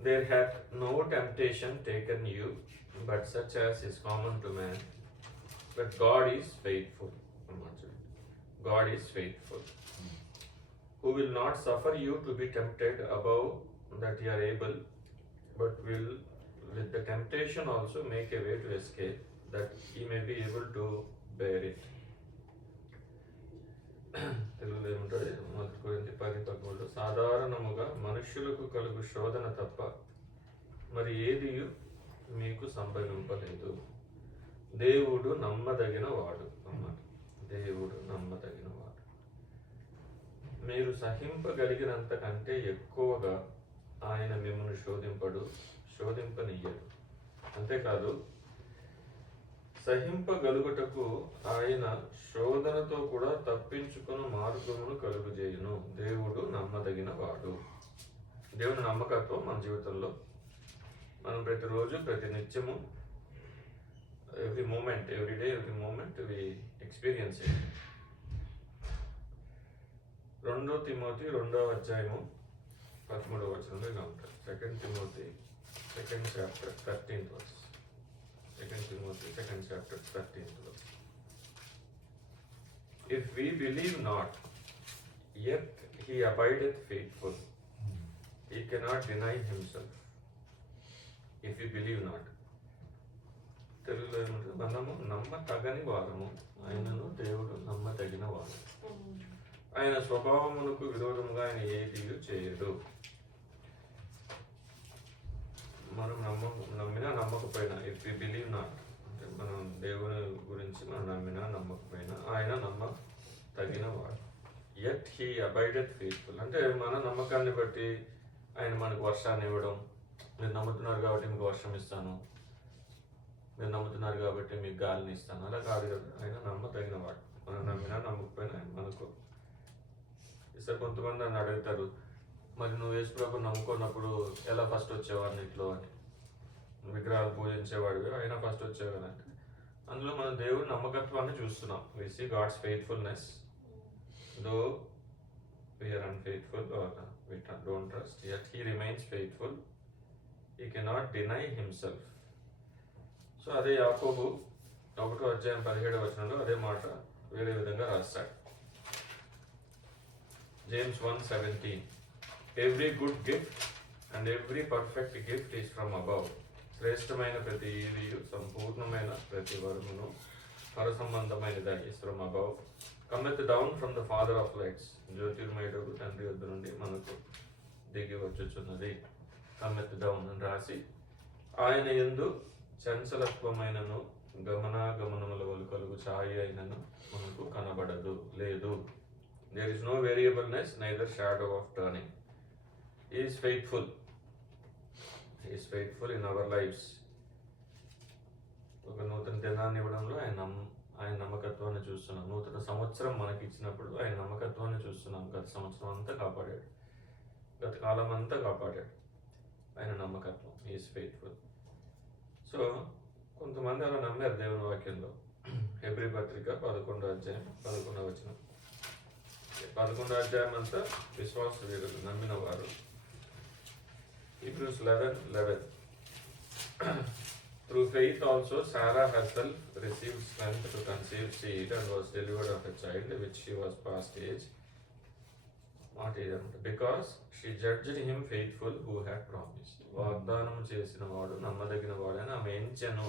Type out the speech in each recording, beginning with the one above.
There hath no temptation taken you, but such as is common to man. But God is faithful. God is faithful, who will not suffer you to be tempted above that you are able, but will with the temptation also make a way to escape, that he may be able to bear it. తెలుగులో ఏముంటుంది? 1 Corinthians 10:13. సాధారణముగా మనుష్యులకు కలుగు శోధన తప్ప మరి ఏది మీకు సంభవింపలేదు. దేవుడు నమ్మదగిన వాడు అన్నమాట. దేవుడు నమ్మదగిన వాడు. మీరు సహింపగలిగినంత కంటే ఎక్కువగా ఆయన మిమ్మల్ని శోధింపనియ్యడు. అంతేకాదు, సహింపగలుగుటకు ఆయన శోధనతో కూడా తప్పించుకుని మార్గమును కలుగజేయును. దేవుడు నమ్మదగిన వాడు. దేవుని నమ్మకత్వం మన జీవితంలో మనం ప్రతిరోజు ప్రతి నిత్యము every moment, every day, every moment we experience it. 2 Timothy 2:13 ఇలా ఉంటుంది. 2 Timothy 2nd chapter 13th verse. 2 Timothy 2nd chapter 13th verse. If we believe not, yet he abideth faithful. He cannot deny himself. If we believe not. తెలుగులో ఏమంటారు? మనము నమ్మతగని వారము, ఆయనను దేవుడు నమ్మతగిన వారు. ఆయన స్వభావములకు విరోధముగా ఆయన ఏది చేయడు. మనం నమ్మినా నమ్మకపోయినా, ఇఫ్ వి బిలీవ్ నాట్ అంటే మనం దేవుని గురించి మనం నమ్మినా నమ్మకపోయినా ఆయన నమ్మతగిన వాడు. యట్ హీ అబైడెడ్ ఫెయిత్ఫుల్ అంటే మన నమ్మకాన్ని బట్టి ఆయన మనకు వర్షాన్ని ఇవ్వడం. మీరు నమ్ముతున్నారు కాబట్టి మీకు వర్షం ఇస్తాను, మీరు నమ్ముతున్నారు కాబట్టి మీకు గాలిని ఇస్తాను, అలా కాదు కదా. ఆయన నమ్మతగిన వాడు. మనం నమ్మినా నమ్మకపోయినా ఆయన మనకు ఇస్తారు. కొంతమంది నన్ను అడుగుతారు, మరి నువ్వు యేసుప్రభుని నమ్ముకున్నప్పుడు ఎలా ఫస్ట్ వచ్చేవాడినిట్లో అని. విగ్రహాలు పూజించేవాడివి, అయినా ఫస్ట్ వచ్చేవాడు అంటే అందులో మనం దేవుడి నమ్మకత్వాన్ని చూస్తున్నాం. We see God's faithfulness though we are unfaithful or we don't trust, yet he remains faithful. He cannot deny himself. So అదే యాకోబు 1:17 అదే మాట వేరే విధంగా రాస్తాడు. James 1:17. Every good gift and every perfect gift is from above. శ్రేష్టమైన ప్రతి ఈవియు సంపూర్ణమైన ప్రతి వరమును పరసంబంధమైనది is from above. Cometh down from the Father of lights. జ్యోతిర్మయుడు తండ్రి వద్ద నుండి మనకు దిగి వచ్చుచున్నది. Cometh down అని రాసి, ఆయన యందు చంచలత్వమైనను గమనాగమనముల వలె కలుగు ఛాయ అయినను మనకు కనబడదు, లేదు. There is no variableness, neither shadow of turning. He is faithful. He is faithful in our lives. ఒక నూతన దినాన్ని ఇవ్వడంలో ఆయన నమ్మకత్వాన్ని చూస్తున్నాం. నూతన సంవత్సరం మనకి ఇచ్చినప్పుడు ఆయన నమ్మకత్వాన్ని చూస్తున్నాం. గత సంవత్సరం అంతా కాపాడాడు, గత కాలం అంతా కాపాడాడు. ఆయన నమ్మకత్వం, హీ ఈస్ ఫెయిత్ఫుల్. సో కొంతమంది అలా నమ్మారు దేవుని వాక్యంలో. హెబ్రీ పత్రిక 11:11. 11వ అధ్యాయం అంతా విశ్వాస వీరులు, నమ్మిన వారు. Hebrews 11:11. Through faith also Sarah herself received strength to conceive seed and was delivered of a child which she was past age. Because she judged him faithful who had promised. వాగ్దానం చేసిన వాడు నమ్మదగిన వాడని ఆమె ఎంచెను.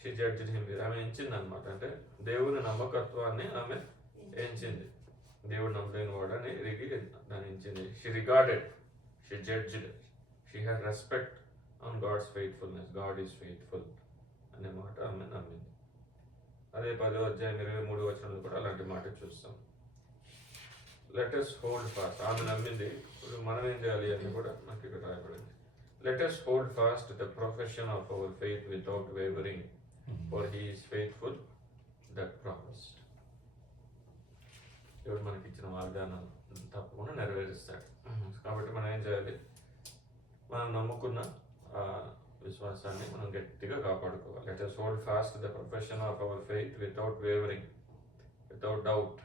షీ జడ్జ్డ్ హిమ్, ఆమె ఎంచింది అనమాట. అంటే దేవుని నమ్మకత్వాన్ని ఆమె ఎంచింది. దేవుడు నమ్మదగిన వాడని దాన్ని ఎంచింది. She regarded, she judged, she had respect on God's faithfulness. God is faithful అనే మాట ఆమె నమ్మింది. అదే 10వ అధ్యాయం 23 కూడా అలాంటి మాట చూస్తాం. Let us hold fast. ఆమె నమ్మింది. మనం ఏం చేయాలి అని కూడా నాకు ఇక్కడ రాయబడింది. Let us hold fast the profession of our faith without wavering, for he is faithful that promised. దేవుడు మనకి ఇచ్చిన వాగ్దానాలు తప్పకుండా నెరవేరుస్తాడు. కాబట్టి మనం ఏం చేయాలి? మనం నమ్ముకున్న విశ్వాసాన్ని మనం గట్టిగా కాపాడుకోవాలి. Let us hold fast the profession of our faith without wavering, without doubt.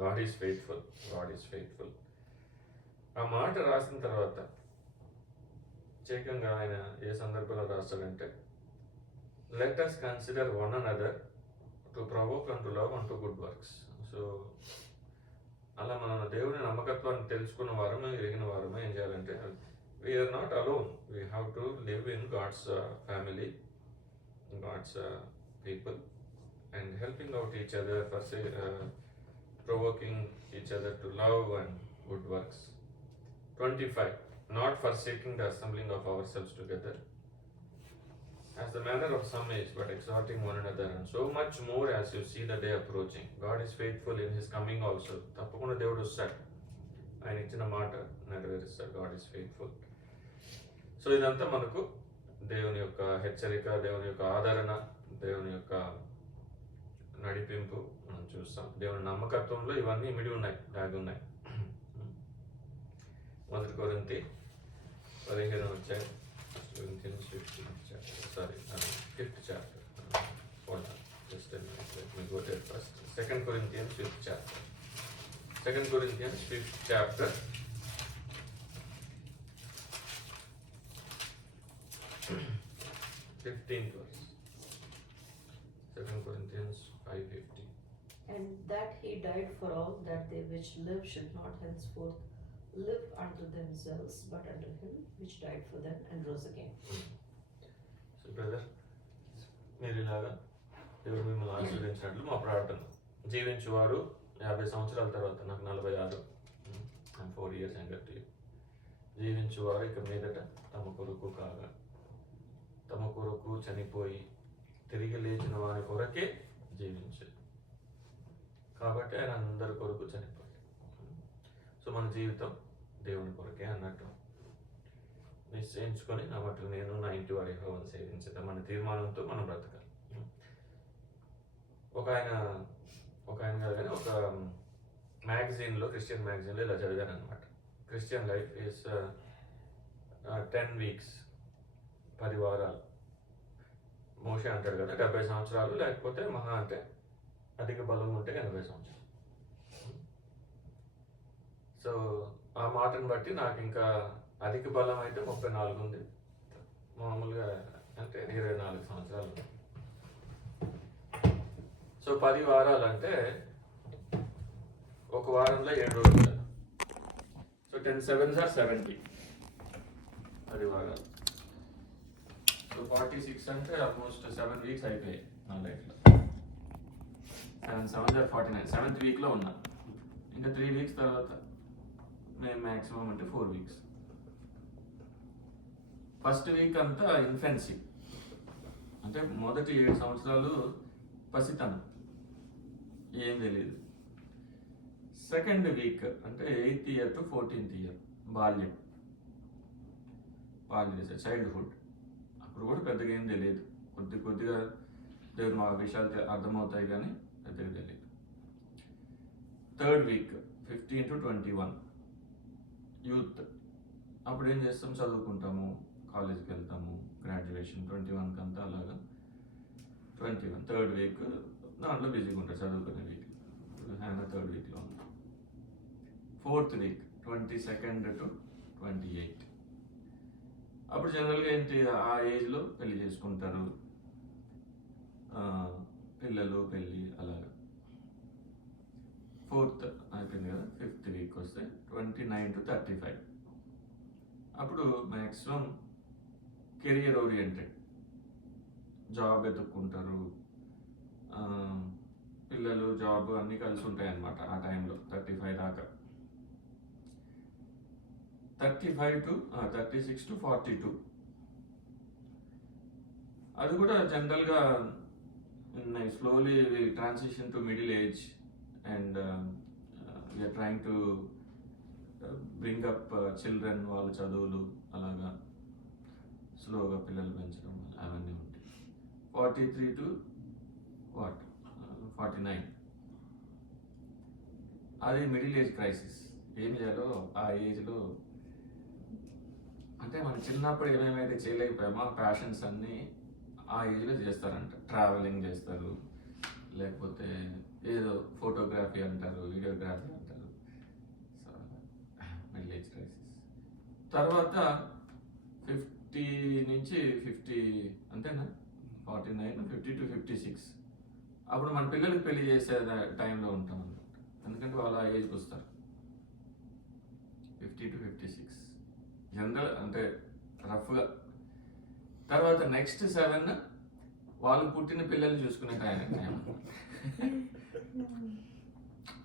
God is faithful, God is faithful. ఆ మాట రాసిన తర్వాత ప్రత్యేకంగా ఆయన ఏ సందర్భంలో రాస్తాడంటే, let us consider one another to provoke and to love and to good works. So అలా మనం దేవుని నమ్మకత్వాన్ని తెలుసుకున్న వారమే, ఎరిగిన వారమే ఏం చేయాలంటే, we are not alone, we have to live in God's family, God's people, and helping out each other, provoking each other to love and good works. 25. Not forsaking the assembling of ourselves together, as the manner of some is, but exhorting one another, and so much more as you see the day approaching. God is faithful in his coming also. తప్పకుండా దేవుడు వస్తాడు, ఆయన ఇచ్చిన మాట నెరవేరుస్తాడు. God is faithful. So ఇదంతా మనకు దేవుని యొక్క హెచ్చరిక, దేవుని యొక్క ఆదరణ, దేవుని యొక్క నడిపింపు మనం చూస్తాం. దేవుని నమ్మకత్వంలో ఇవన్నీ ఇమిడి ఉన్నాయి, దాగి ఉన్నాయి. 1 కొరింథీ 15వ అధ్యాయం, 5th chapter. Hold on, just a minute, let me go there first. 2 Corinthians 5th chapter. 2 Corinthians 5th chapter. 15th verse. 2 Corinthians 5:15. And that he died for all, that they which live should not henceforth live unto themselves, but unto him which died for them and rose again. So brother, మీరు ఇలాగా దేవుడు మిమ్మల్ని ఆశీర్వదించినట్లు మా ప్రార్థన. జీవించువారు 50 సంవత్సరాల తర్వాత, నాకు 46, 4 years younger to you. జీవించువారు ఇక మీదట తమ కొరకు కాగా, తమ కొరకు చనిపోయి తిరిగి లేచిన వారి కొరకే జీవించారు. కాబట్టి ఆయన అందరి కొరకు చనిపోయాడు. సో మన జీవితం దేవుని కొరకే అన్నట్టు నిశ్చయించుకొని, నా మటుకు నేను నా ఇంటి వారి యెహోవాను సేవించేద్దాం మన తీర్మానంతో మనం బ్రతకాలి. ఒక ఆయన కాదు కానీ ఒక మ్యాగజైన్లో, క్రిస్టియన్ మ్యాగజైన్లో ఇలా చదివాను అనమాట. క్రిస్టియన్ లైఫ్ ఈస్ 10 weeks, 10 వారాలు. మోషే అంటాడు కదా 70 సంవత్సరాలు, లేకపోతే మహా అంటే అధిక బలం ఉంటే 80 సంవత్సరాలు. సో ఆ మాటను బట్టి నాకు ఇంకా అధిక బలం అయితే 34 ఉంది, మామూలుగా అంటే 24 సంవత్సరాలు. సో 10 వారాలు అంటే ఒక వారంలో 7 రోజులు. సో 10 7s are 70, 10 వారాలు. సో 46 అంటే ఆల్మోస్ట్ 7 weeks అయిపోయాయి నా లైఫ్లో. 7 7s are 49, 7th weekలో ఉన్నా. ఇంకా 3 weeks తర్వాత మేము మ్యాక్సిమం అంటే 4 weeks. ఫస్ట్ వీక్ అంతా ఇన్ఫెన్సీ, అంటే మొదటి 7 సంవత్సరాలు పసితనం, ఏం తెలియదు. సెకండ్ వీక్ అంటే 8th year to 14th year బాల్యం, చైల్డ్హుడ్. అప్పుడు కూడా పెద్దగా ఏం తెలియదు, కొద్దిగా దేవుని మా విషయాలు అర్థమవుతాయి కానీ పెద్దగా తెలియదు. Third week 15 to 21 youth. అప్పుడు ఏం చేస్తాం, చదువుకుంటాము, కాలేజ్కి వెళ్తాము, గ్రాడ్యుయేషన్ 21కి అంతా అలాగా. 21 థర్డ్ వీక్ దాంట్లో బిజీగా ఉంటారు, చదువుకునే వీక్. ఆయన థర్డ్ వీక్లో ఉంటాం. Fourth week 22nd to 28. అప్పుడు జనరల్గా ఏంటి, ఆ ఏజ్లో పెళ్లి చేసుకుంటారు, పిల్లలు, పెళ్ళి అలాగా. 4th అయిపోయింది కదా. 5th వీక్ వస్తే 29 to 35. అప్పుడు మ్యాక్సిమం కెరియర్ ఓరియంటెడ్, జాబ్ ఎదుర్కొంటారు, పిల్లలు, జాబ్ అన్నీ కలిసి ఉంటాయి అన్నమాట ఆ టైంలో 35 దాకా. 36 to 42. అది కూడా జనరల్గా slowly transition to middle age and we are trying to bring up children, వాళ్ళ చదువులు అలాగా స్లోగా పిల్లలు పెంచడం అవన్నీ ఉంటాయి. 43 to 49 అది మిడిల్ ఏజ్ క్రైసిస్. ఏం చేయాలో ఆ ఏజ్లో, అంటే మనం చిన్నప్పుడు ఏమేమైతే చేయలేకపోయామో ఆ ప్యాషన్స్ అన్నీ ఆ ఏజ్లో చేస్తారంట. ట్రావెలింగ్ చేస్తారు, లేకపోతే ఏదో ఫోటోగ్రఫీ అంటారు, వీడియోగ్రఫీ అంటారు. So middle age crisis. తర్వాత 50 నుంచి 50 అంతేనా, 49, 50 to 56. అప్పుడు మన పిల్లలకి పెళ్లి చేసే టైంలో ఉంటాం అన్నమాట. ఎందుకంటే వాళ్ళ ఏజ్కి వస్తారు 50 to 56 జనరల్, అంటే రఫ్గా. తర్వాత నెక్స్ట్ 7 వాళ్ళు పుట్టిన పిల్లల్ని చూసుకునే టైం.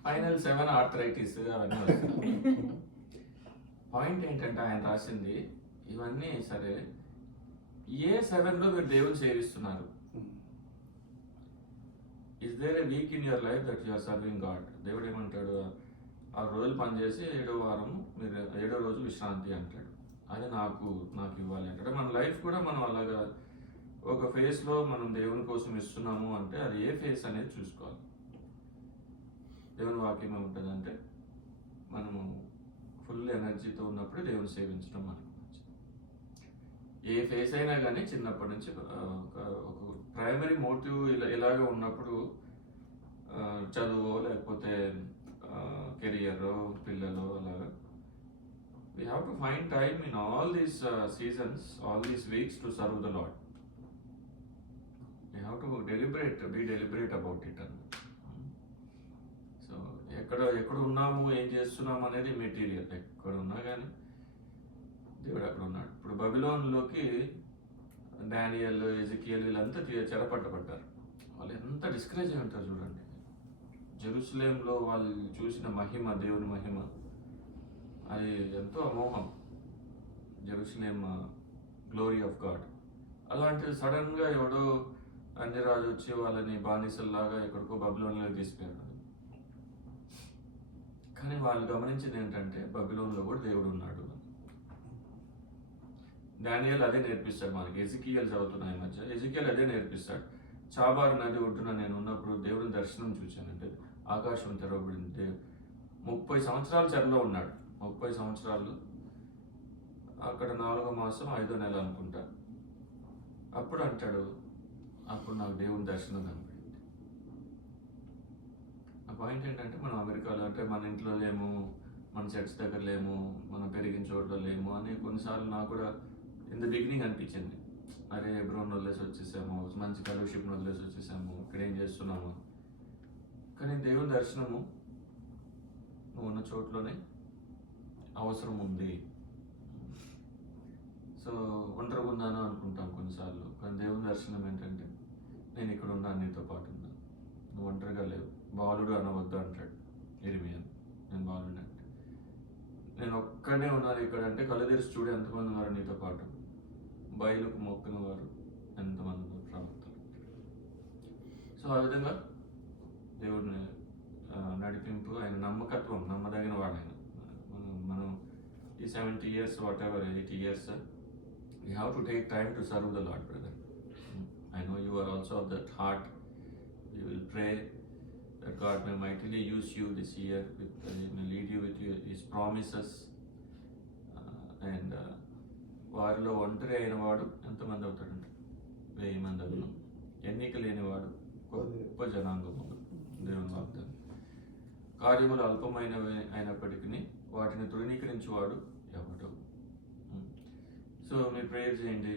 ఫైనల్ 7 ఆర్థరైటిస్ అవన్నీ వస్తాయి. పాయింట్ ఏంటంటే ఆయన రాసింది ఇవన్నీ సరే, ఏ 7లో మీరు దేవుని సేవిస్తున్నారు? Is there a week in your life that you are serving God? దేవుడు ఏమంటాడు? 6 రోజులు పనిచేసి 7వ వారం మీరు 7వ రోజు విశ్రాంతి అంటాడు. అది నాకు ఇవ్వాలి అంటాడు. మన లైఫ్ కూడా మనం అలాగా ఒక ఫేస్లో మనం దేవుని కోసం ఇస్తున్నాము అంటే అది ఏ ఫేస్ అనేది చూసుకోవాలి. దేవుని వాక్యం ఏముంటుందంటే మనము ఫుల్ ఎనర్జీతో ఉన్నప్పుడు దేవుని సేవించడం మనకు మంచిది. ఏ ఫేస్ అయినా కానీ చిన్నప్పటి నుంచి ఒక ప్రైమరీ మోటివ్ ఇలాగ ఉన్నప్పుడు చదువు లేకపోతే కెరియర్ పిల్లలు అలాగా we have to find time in all these seasons, all these weeks to serve the Lord. We have to be deliberate about it. So ఎక్కడ ఉన్నాము, ఏం చేస్తున్నాము అనేది మెటీరియల్. ఎక్కడ ఉన్నా కానీ దేవుడు అక్కడ ఉన్నాడు. ఇప్పుడు బబిలోన్లోకి డానియల్, ఎజికియల్ వీళ్ళంతా చెరపట్టబడ్డారు. వాళ్ళు ఎంత డిస్కరేజ్ అయి ఉంటారు చూడండి. జెరూసలేంలో వాళ్ళు చూసిన మహిమ, దేవుని మహిమ, అది ఎంతో అమోహం. Jerusalem glory of God. అలాంటిది సడన్గా ఎవడో అన్యరాజు వచ్చి వాళ్ళని బానిసల్లాగా ఎక్కడికో బబిలోన్లోకి తీసుకెళ్ళాడు. కానీ వాళ్ళు గమనించింది ఏంటంటే బబిలోన్లో కూడా దేవుడు ఉన్నాడు. డానియల్ అదే నేర్పిస్తాడు మనకి. ఎజికియల్ చదువుతున్నాయి మధ్య, ఎజికియల్ అదే నేర్పిస్తాడు. చాబార్ నది ఒడ్డున నేను ఉన్నప్పుడు దేవుడిని దర్శనం చూశానంటే ఆకాశం తెరవబడింది. 30 సంవత్సరాలు చెరలో ఉన్నాడు. 30 సంవత్సరాలు అక్కడ 4వ మాసం 5వ నెల అనుకుంటా. అప్పుడు అంటాడు, అప్పుడు నాకు దేవుని దర్శనం కనపడింది. ఆ పాయింట్ ఏంటంటే మనం అమెరికాలో అంటే మన ఇంట్లో లేము, మన చర్చ్ దగ్గర లేము, మనం పెరిగిన చోట్ల లేము అని కొన్నిసార్లు నాకు కూడా ఇన్ ద బిగినింగ్ అనిపించింది. అరే ఎబ్రోన్ వదిలేసి వచ్చేసాము, మంచి ఫెలోషిప్ని వదిలేసి వచ్చేసాము, ఇక్కడ ఏం చేస్తున్నాము. కానీ దేవుని దర్శనము నువ్వు ఉన్న చోట్లోనే అవసరం ఉంది. సో ఒంటరిగా ఉన్నాను అనుకుంటాం కొన్నిసార్లు, కానీ దేవుని దర్శనం ఏంటంటే నేను ఇక్కడ ఉన్నాను, నీతో పాటు ఉన్నాను, నువ్వు ఒంటరిగా లేవు. బాలుడు అనవద్దు అంటాడు ఇర్మియా. నేను బాలుడు అంటే నేను ఒక్కడే ఉన్నాను ఇక్కడ అంటే కళ్ళు తెరిచి చూడు ఎంతమంది ఉన్నారు నీతో పాటు. బయలుకు మొక్కిన వారు ఎంతమంది ఉన్నారు ప్రవక్తలు. సో ఆ విధంగా దేవుడిని నడిపింపు, ఆయన నమ్మకత్వం, నమ్మదగిన వాడు ఆయన. మనం ఈ 70 years, whatever, 80 years, we have to take time to serve the Lord, brother. I know you are also of that heart. You will pray that God may mightily use you this year, He may lead you with His promises. And వారిలో ఒంటరి అయిన వాడు ఎంతమంది అవుతాడంటే 1000 మంది అవును. ఎన్నిక లేనివాడు గొప్ప జనాంగము. దేవుని వాగ్దానం. కార్యములు అల్పమైనవి అయినప్పటికీ వాటిని తృణీకరించేవాడు ఎవడు. సో మీరు ప్రేయర్ చేయండి.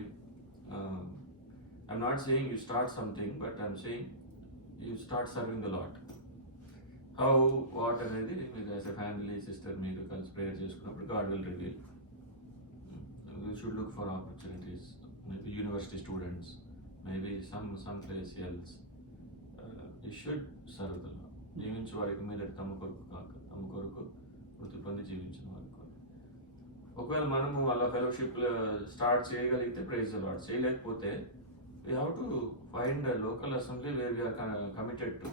I'm not saying you start something, but I'm saying you start serving the lot. How what అనేది మీరు యాజ్ ఎ ఫ్యామిలీ సిస్టర్ మీరు కలిసి ప్రేయర్ చేసుకున్నప్పుడు God will reveal. You should look for opportunities. Maybe university students, maybe some place else. You should serve the lot. జీవించే వారికి మీద తమ కొరకు కాక తమ కొరకు వృత్తి పొంది జీవించిన వారి కొరకు. ఒకవేళ మనము అలా ఫెలోషిప్ స్టార్ట్ చేయగలిగితే ప్రైజ్ ద లార్డ్. చేయలేకపోతే we have to find local assembly where we are committed to.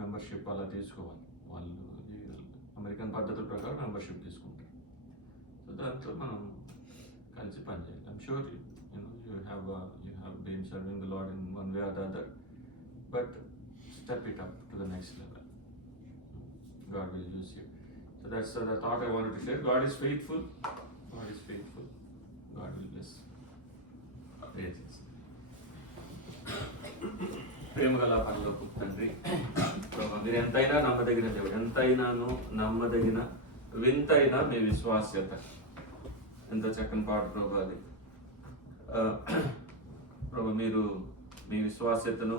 Membership అలా తీసుకోవాలి. వాళ్ళు అమెరికన్ పద్ధతుల ప్రకారం మెంబర్షిప్ తీసుకుంటారు. సో దాంతో మనం కలిసి పనిచేయాలి. I'm sure you have been serving the Lord in one way or the other, but step it up to the next level. God will use you. So that's the thought I wanted to share. God is faithful. God is faithful. God will bless. Praises. ప్రేమగల పరలోకపు తండ్రి, మీరు ఎంతైనా నమ్మదగిన దేవుడు, ఎంతైనాను నమ్మదగిన వింతైన మీ విశ్వాస్యత, ఎంత చక్కని పాట ప్రభు అది. ప్రభు మీరు మీ విశ్వాస్యతను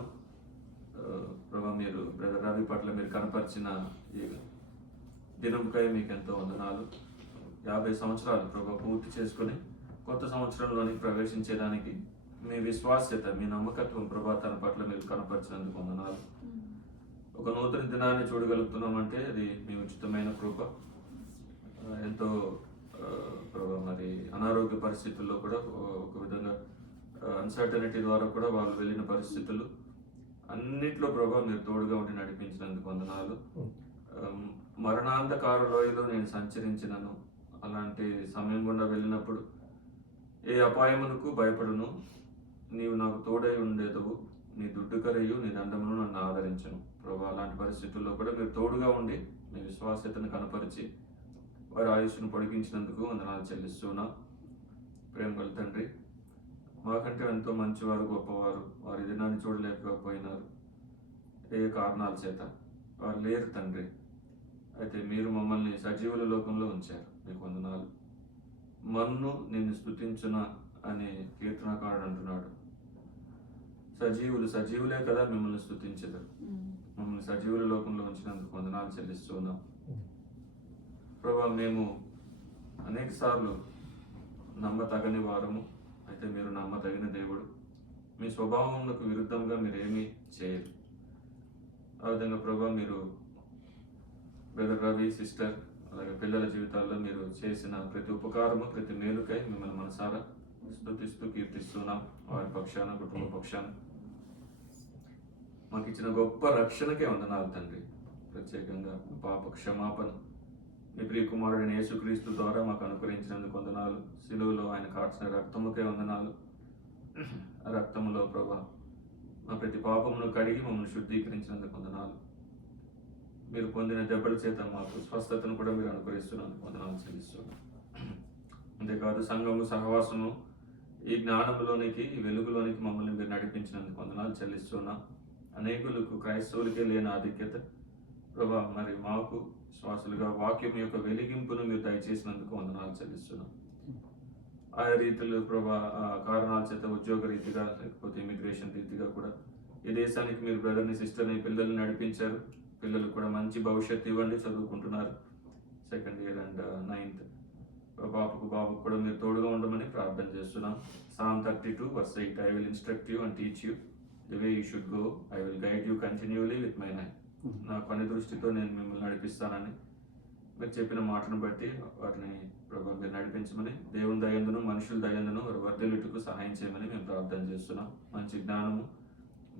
ప్రభు మీరు బ్రదర్ రవి పట్ల మీరు కనపరిచిన ఈ దినంకై మీకు ఎంతో వందనాలు. 50 సంవత్సరాలు ప్రభు పూర్తి చేసుకొని కొత్త సంవత్సరంలోనికి ప్రవేశించేదానికి మీ విశ్వాస్యత, మీ నమ్మకత్వం ప్రభా తన పట్ల మీరు కనపరిచినందుకు వందనాలు. ఒక నూతన దినాన్ని చూడగలుగుతున్నామంటే అది మీ ఉచితమైన కృప. ఎంతో ప్రభా మరి అనారోగ్య పరిస్థితుల్లో కూడా ఒక విధంగా అన్సర్టనిటీ ద్వారా కూడా వాళ్ళు వెళ్ళిన పరిస్థితులు అన్నిట్లో ప్రభా మీరు తోడుగా ఉండి నడిపించినందుకు వందనాలు. మరణాంధకార లోయలో నేను సంచరించినను, అలాంటి సమయం గుండా వెళ్ళినప్పుడు ఏ అపాయమునకు భయపడును, నీవు నాకు తోడై ఉండేదవు, నీ దుడ్డుకరయు నీ దండమును నన్ను ఆదరించను. ప్రభా అలాంటి పరిస్థితుల్లో కూడా మీరు తోడుగా ఉండి మీ విశ్వాస్యతను కనపరిచి వారి ఆయుష్ను పొడిగించినందుకు వందనాలు చెల్లిస్తున్నాం. ప్రేమ గల తండ్రి, మాకంటే ఎంతో మంచివారు, గొప్పవారు, వారి దినాన్ని చూడలేకపోయినారు, ఏ కారణాల చేత వారు లేరు తండ్రి. అయితే మీరు మమ్మల్ని సజీవుల లోకంలో ఉంచారు, మీకు వందనాలు. మన్ను నిన్ను స్తుతించున అనే కీర్తనకారుడు అంటున్నాడు. సజీవులే కదా మిమ్మల్ని స్తుతించదు. మమ్మల్ని సజీవుల లోకంలో ఉంచినందుకు వందనాలు చెల్లిస్తున్నాం. ప్రభా మేము అనేక సార్లు నమ్మతగని వారము, అయితే మీరు నమ్మతగిన దేవుడు. మీ స్వభావములకు విరుద్ధంగా మీరు ఏమీ చేయరు. ఆ విధంగా ప్రభా మీరు బ్రదర్ రవి, సిస్టర్, అలాగే పిల్లల జీవితాల్లో మీరు చేసిన ప్రతి ఉపకారము, ప్రతి మేలుకై మిమ్మల్ని మనసారా స్తుతిస్తూ కీర్తిస్తున్నాం. వారి పక్షాన, కుటుంబ పక్షాన మాకు ఇచ్చిన గొప్ప రక్షణకే వందనాలు తండ్రి. ప్రత్యేకంగా పాప క్షమాపణ మీ ప్రియ కుమారుడైన యేసుక్రీస్తు ద్వారా మాకు అనుకరించినందుకు వందనాలు. శిలువలో ఆయన కార్చిన రక్తముకే వందనాలు. ఆ రక్తములో ప్రభా మా ప్రతి పాపమును కడిగి మమ్మల్ని శుద్ధీకరించినందుకు వందనాలు. మీరు పొందిన దెబ్బల చేత మాకు స్వస్థతను కూడా మీరు అనుకరిస్తున్నందుకు వందనాలు చెల్లిస్తున్నాం. అంతేకాదు సంఘము, సహవాసము, ఈ జ్ఞానంలోనికి, ఈ వెలుగులోనికి మమ్మల్ని మీరు నడిపించినందుకు వందనాలు చెల్లిస్తున్నాం. అనేకులకు, క్రైస్తవులకే లేని ఆధిక్యత ప్రభా మరి మాకు శ్వాసలుగా వాక్యం యొక్క వెలిగింపును మీరు దయచేసినందుకు వందనాలు చెల్లిస్తున్నాం. ఆయా రీతిలో ప్రభా కారణాల చేత ఉద్యోగ రీతిగా, లేకపోతే ఇమిగ్రేషన్ రీతిగా కూడా ఈ దేశానికి మీరు బ్రదర్ని, సిస్టర్ని, పిల్లల్ని నడిపించారు. పిల్లలు కూడా మంచి భవిష్యత్తు ఇవ్వండి, చదువుకుంటున్నారు, 2nd year and 9th. బాబుకు కూడా మీరు తోడుగా ఉండమని ప్రార్థన చేస్తున్నాం. Psalm 32:8 I will instruct you and teach you the way you should go. I will guide you continually with my hand. నా పని దృష్టితో నేను మిమ్మల్ని నడిపిస్తానని మీరు చెప్పిన మాటను బట్టి వాటిని ప్రభు మీరు నడిపించమని, దేవుని దయందును మనుషుల దయందును వారి వర్ధిల్లుటకు సహాయం చేయమని మేము ప్రార్థన చేస్తున్నాం. మంచి జ్ఞానము,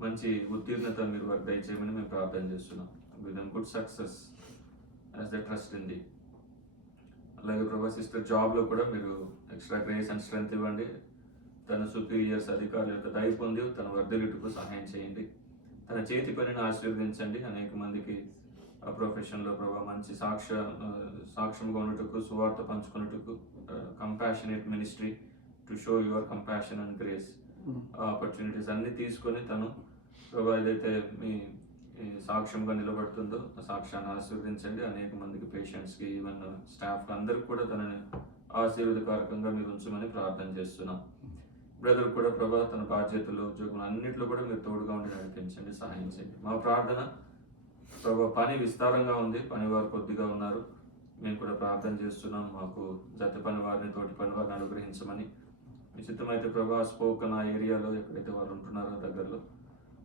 మంచి ఉత్తీర్ణత మీరు వారికి దయచేయమని మేము ప్రార్థన చేస్తున్నాం. With good success as the trust in the. అలాగే ప్రభా సిస్టర్ జాబ్లో కూడా మీరు ఎక్స్ట్రా గ్రేస్ అండ్ స్ట్రెంగ్త్ ఇవ్వండి. తన సుపీరియర్స్, అధికారుల యొక్క దయ పొంది తన వర్ధిల్లుటకు సహాయం చేయండి. తన చేతి పనిని ఆశీర్వదించండి. అనేక మందికి ఆ ప్రొఫెషన్లో ప్రభా మంచి సాక్ష్యంగా ఉన్నట్టుకు, సువార్త పంచుకున్నట్టుకు, compassionate ministry to show your compassion and grace opportunities అన్ని తీసుకొని తను ప్రభా ఏదైతే మీ సాక్ష్యంగా నిలబడుతుందో ఆ సాక్ష్యాన్ని ఆశీర్వదించండి. అనేక మందికి, పేషెంట్స్కి, ఈవెన్ స్టాఫ్కి అందరికి కూడా తనని ఆశీర్వదకారకంగా మీరు ఉంచమని ప్రార్థన చేస్తున్నాం. బ్రదర్ కూడా ప్రభా తన బాధ్యతలు, ఉద్యోగం అన్నింటిలో కూడా మీరు తోడుగా ఉండి నడిపించండి, సహాయం చేయండి. మా ప్రార్థన ప్రభా పని విస్తారంగా ఉంది, పని వారు కొద్దిగా ఉన్నారు. మేము కూడా ప్రార్థన చేస్తున్నాం. మాకు జత పని వారిని, తోటి పని వారిని అనుగ్రహించమని. మీ చిత్తమైతే ప్రభా స్పోకన్ ఆ ఏరియాలో ఎక్కడైతే వాళ్ళు ఉంటున్నారో దగ్గరలో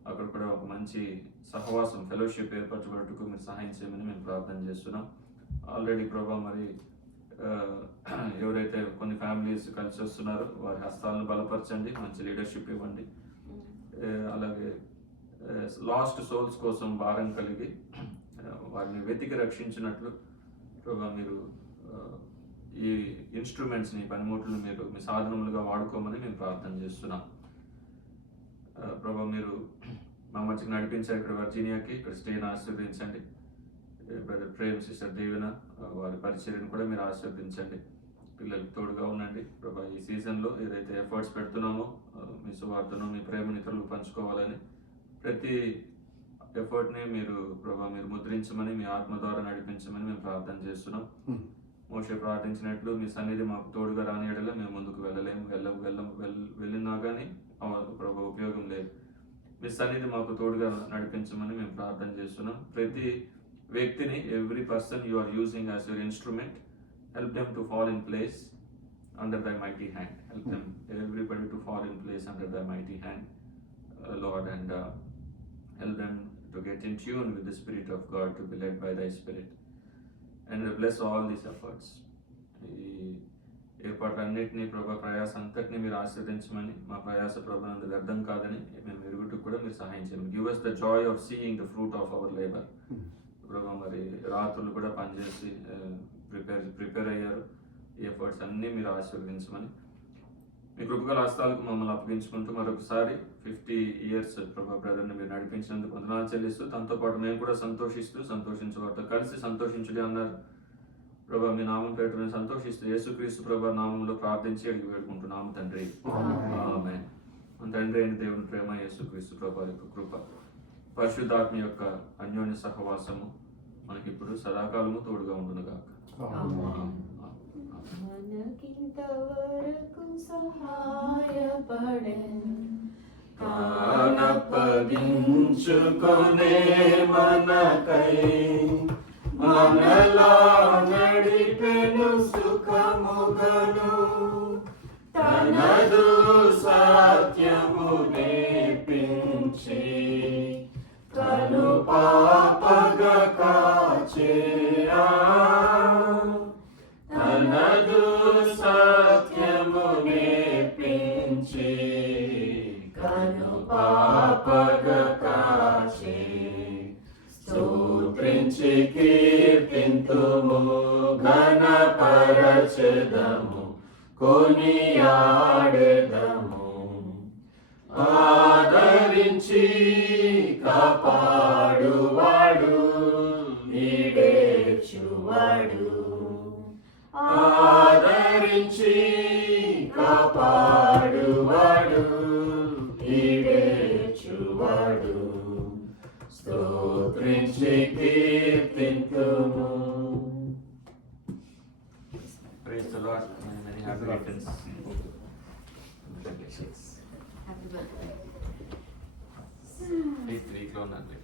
అక్కడ కూడా ఒక మంచి సహవాసం, ఫెలోషిప్ ఏర్పరచబడుటకు మీరు సహాయం చేయమని మేము ప్రార్థన చేస్తున్నాం. ఆల్రెడీ ప్రభా మరి ఎవరైతే కొన్ని ఫ్యామిలీస్ కలిసి వస్తున్నారో వారి హస్తాలను బలపరచండి, మంచి లీడర్షిప్ ఇవ్వండి. అలాగే లాస్ట్ సోల్స్ కోసం భారం కలిగి వారిని వెతికి రక్షించినట్లు ప్రభా మీరు ఈ ఇన్స్ట్రుమెంట్స్ని, పనిముట్లను మీరు మీ సాధనములుగా వాడుకోమని మేము ప్రార్థన చేస్తున్నాం. ప్రభా మీరు మా మధ్యకి నడిపించారు ఇక్కడ వర్జీనియాకి, ఇక్కడ స్టేని ఆశీర్వదించండి. బ్రదర్ ప్రేమ్, సిస్టర్ దీవెన, వారి పరిచర్యను కూడా మీరు ఆశీర్వదించండి. పిల్లలకు తోడుగా ఉండండి ప్రభా. ఈ సీజన్లో ఏదైతే ఎఫర్ట్స్ పెడుతున్నామో మీ సువార్తను, మీ ప్రేమను ఇతరులకు పంచుకోవాలని ప్రతి ఎఫర్ట్ని మీరు ప్రభా మీరు ముద్రించమని, మీ ఆత్మ ద్వారా నడిపించమని మేము ప్రార్థన చేస్తున్నాం. మోషే ప్రార్థించినట్లు మీ సన్నిధి మాకు తోడుగా రాని ఎడల మేము ముందుకు వెళ్ళలేము, వెళ్ళినా కానీ ప్రభు ఉపయోగం లేదు. మీ సన్నిధి మాకు తోడుగా నడిపించమని మేము ప్రార్థన చేస్తున్నాం. ప్రతి వ్యక్తిని, every person you are using as your instrument, help them to fall in place under thy mighty hand. Help them, everybody, to fall in place under thy mighty hand, Lord, and help them to get in tune with the Spirit of God, to be led by thy Spirit, and bless all these efforts. ఈ ఏర్పాట్లన్నింటినీ ప్రభా, ప్రయాస అంతటినీ మీరు ఆశీర్వదించమని, మా ప్రయాస ప్రభా నందు వ్యర్థం కాదని మేము ఎరుగుటకు కూడా మీరు సహాయం చేయండి. Give us the joy of seeing the fruit of our labor. ప్రభా, మరి రాత్రులు కూడా పనిచేసి ప్రిపేర్ అయ్యారు. ఈ ఎఫర్ట్స్ అన్నీ మీరు ఆశీర్వదించమని మీ కృపగల హస్తాలకు మమ్మల్ని అప్పగించుకుంటూ మరొకసారి 50 years ప్రభా బ్రదర్ని మీరు నడిపించినందుకు వందనాలు చెల్లిస్తూ, తనతో పాటు మేము కూడా సంతోషించు కలిసి సంతోషించుడి అన్నారు ప్రభా. మీ నామం పేరు మేము సంతోషిస్తూ యేసుక్రీస్తు ప్రభా నామంలో ప్రార్థించి అడిగి వేడుకుంటున్నాము తండ్రి, ఆమేన్. తండ్రి అయిన దేవుని ప్రేమ, యేసుక్రీస్తు ప్రభా యొక్క కృప, పరిశుద్ధాత్మ యొక్క అన్యోన్య సహవాసము మనకిప్పుడు సదాకాలము తోడుగా ఉండునుగాక. మనకింతవరకు సహాయపడెను, కానప్పగించుకొనే మనకై మనలా నడిపెను సుఖముగను, తనదు సత్యము నేర్పించి కను పాపగ కాచేయా, తనదు సత్యము నేర్పించి కను పాపగ కాచే. స్తోత్రించి కీర్తింతుము, ఘనపరచెదము, కొనియాడెదము. ఆదరించి కాపాడువాడు, ఈడేర్చువాడు. ఆదరించి కాపాడువాడు, ఈడేర్చువాడు. స్తోత్రించి కీర్తింతుము. Praise the Lord. Many happy returns. Happy birthday. 8th week లో ఉన్నారు.